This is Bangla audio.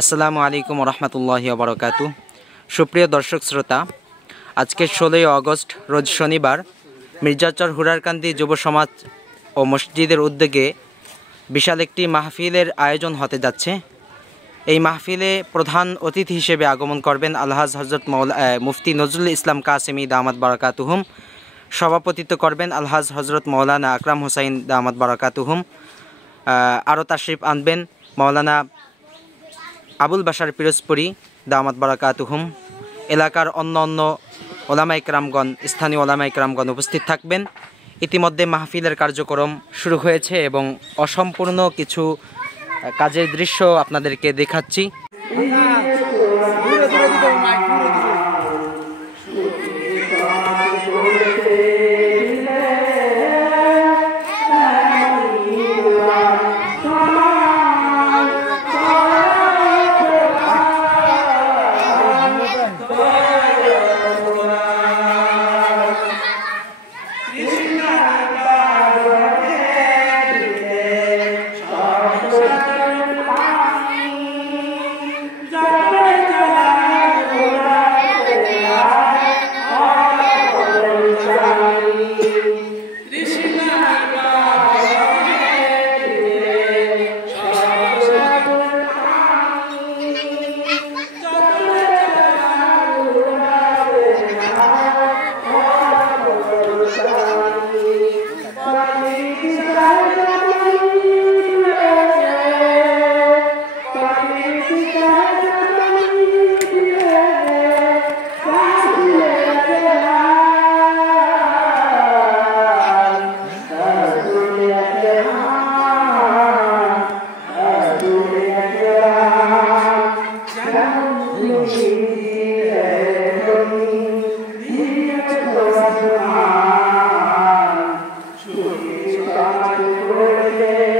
আসসালামু আলাইকুম রহমতুল্লাহি ওয়া বারাকাতুহু। সুপ্রিয় দর্শক শ্রোতা, আজকে 16 আগস্ট রোজ শনিবার মির্জাচর হুরারকান্দি যুব সমাজ ও মসজিদের উদ্যোগে বিশাল একটি মাহফিলের আয়োজন হতে যাচ্ছে। এই মাহফিলে প্রধান অতিথি হিসেবে আগমন করবেন আলহাজ হজরত মুফতি নজরুল ইসলাম কাসেমি দামাত বারাকাতুহুম। সভাপতিত্ব করবেন আলহাজ হজরত মৌলানা আকরাম হোসাইন দামাত বারাকাতুহুম। আরও তাশরিফ আনবেন মৌলানা আবুল বাশার পিরোজপুরি দামাত বারাকাতুহুম। এলাকার অন্য ওলামায়ে কেরামগণ, স্থানীয় ওলামায়ে কেরামগণ উপস্থিত থাকবেন। ইতিমধ্যে মাহফিলের কার্যক্রম শুরু হয়েছে এবং অসম্পূর্ণ কিছু কাজের দৃশ্য আপনাদেরকে দেখাচ্ছি। Yeah.